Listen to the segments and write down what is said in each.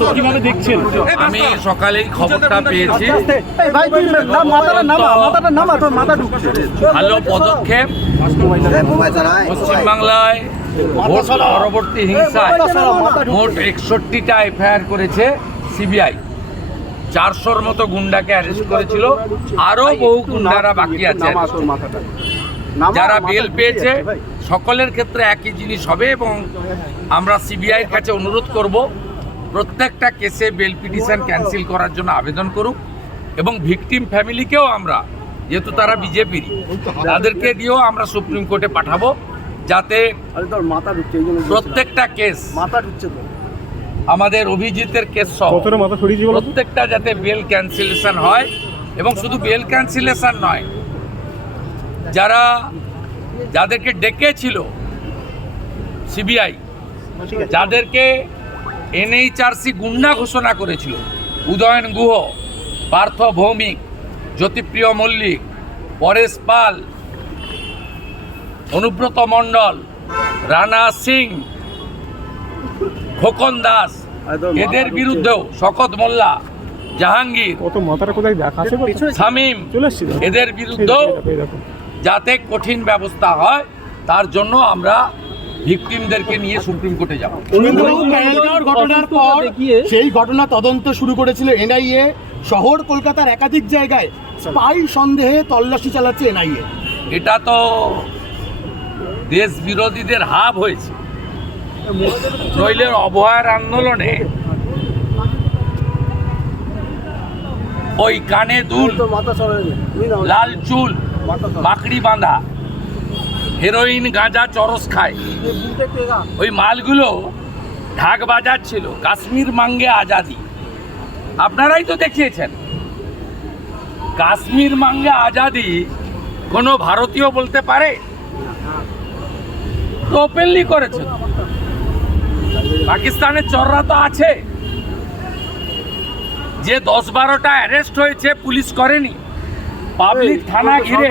তো কীভাবে দেখছেন? আমি সকালেই খবরটা পেয়েছি। ভালো পদক্ষেপ। পশ্চিমবাংলায় ভোট পরবর্তী হিংসায় মোট একষট্টিটা এফআইআর করেছে সিবিআই। চারশোর মতো গুন্ডাকে অ্যারেস্ট করেছিল। আরও বহু গুন্ডারা বাকি আছে। যারা বেল পেয়েছে সকলের ক্ষেত্রে একই জিনিস হবে এবং আমরা সিবিআইয়ের কাছে অনুরোধ করব প্রত্যেকটা কেসে বেল পিটিশন ক্যান্সেল করার জন্য আবেদন করুক এবং ভিকটিম ফ্যামিলিকেও আমরা যেহেতু তারা বিজেপির তাদেরকে দিয়েও আমরা সুপ্রিম কোর্টে পাঠাবো যাতে। প্রত্যেকটা কেস মাথা ঢুকছে আমাদের অভিজিতের কেস সহ? প্রত্যেকটা যাতে বেল ক্যান্সেলেশন হয় এবং শুধু বেল ক্যান্সেলেশন নয় যারা যাদেরকে ডেকেছিল সিবিআই যাদেরকে এনএইচআরসি গুন্ডা ঘোষণা করেছিল উদয়ন গুহ পার্থ ভৌমিক জ্যোতিপ্রিয় মল্লিক পরেশ পাল অনুব্রত মণ্ডল রানা সিং খোকন দাস এদের বিরুদ্ধেও শকত মোল্লা জাহাঙ্গীর শামীম। এদের বিরুদ্ধেও। যাতে কঠিন ব্যবস্থা হয় তার জন্য আমরা ভিকটিমদেরকে নিয়ে সুপ্রিম কোর্টে যাব। ঘটনার পর সেই ঘটনা তদন্ত শুরু করেছিল এনআইএ। শহর কলকাতার একাধিক জায়গায় স্পাই সন্দেহে তল্লাশি চালাচ্ছে এনআইএ। এটা তো দেশ বিরোধীদের হাব হয়েছে। নইলের অবহার আন্দোলনে ওই কানে দুল লাল চুল মাকড়ি বাঁধা। হেরোইন গাঁজা, চরস খায়। ওই মালগুলো ঢাক বাজাচ্ছিল, কাশ্মীর মাঙ্গে আজাদি। আপনারাই তো দেখিয়েছেন। কাশ্মীর মাঙ্গে আজাদি কোনো ভারতীয় বলতে পারে? তো ওপেনলি করেছে পাকিস্তানের চররা তো আছে। যে দশ বারোটা অ্যারেস্ট হয়েছে, পুলিশ করেনি। পাবলিক থানা ঘিরে।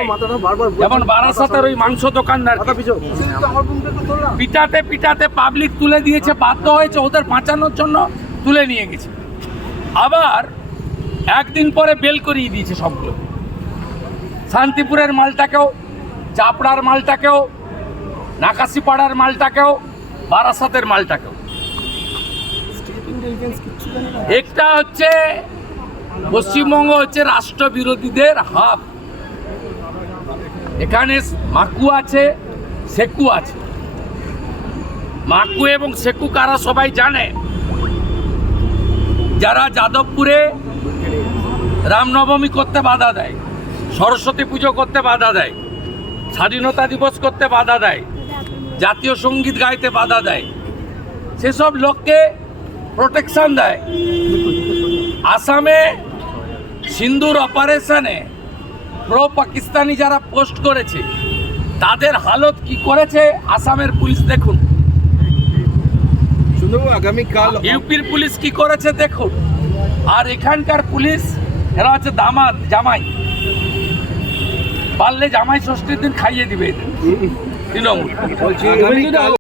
যেমন বারাসাতের ওই মাংস দোকানদার পিটাতে পিটাতে পাবলিক তুলে দিয়েছে বাধ্য হয়েছে ওদের বাঁচানোর জন্য তুলে নিয়ে গেছে। আবার একদিন পরে বেল করিয়ে দিয়েছে সবগুলো। শান্তিপুরের মালটাকেও চাপড়ার মালটাকেও নাকাশিপাড়ার মালটাকেও বারাসাতের মালটাকেও। একটা হচ্ছে পশ্চিমবঙ্গ হচ্ছে রাষ্ট্রবিরোধীদের হাব। এখানে মাকু আছে, সেকু আছে। মাকু এবং সেকু কারা সবাই জানে? যারা যাদবপুরে রামনবমী করতে বাধা দেয়, সরস্বতী পুজো করতে বাধা দেয়, স্বাধীনতা দিবস করতে বাধা দেয়, জাতীয় সংগীত গাইতে বাধা দেয়, সেসব লোককে প্রোটেকশন দেয়। আসামে সিন্ধুর অপারেশনে প্রো পাকিস্তানি যারা পোস্ট করেছে তাদের হালত কি করেছে? আসামের পুলিশ দেখুন। আগামীকাল ইউপির পুলিশ কি করেছে দেখুন। আর এখানকার পুলিশ এরা হচ্ছে দামাত জামাই। পারলে জামাই ষষ্ঠীর দিন খাইয়ে দিবে তৃণমূল।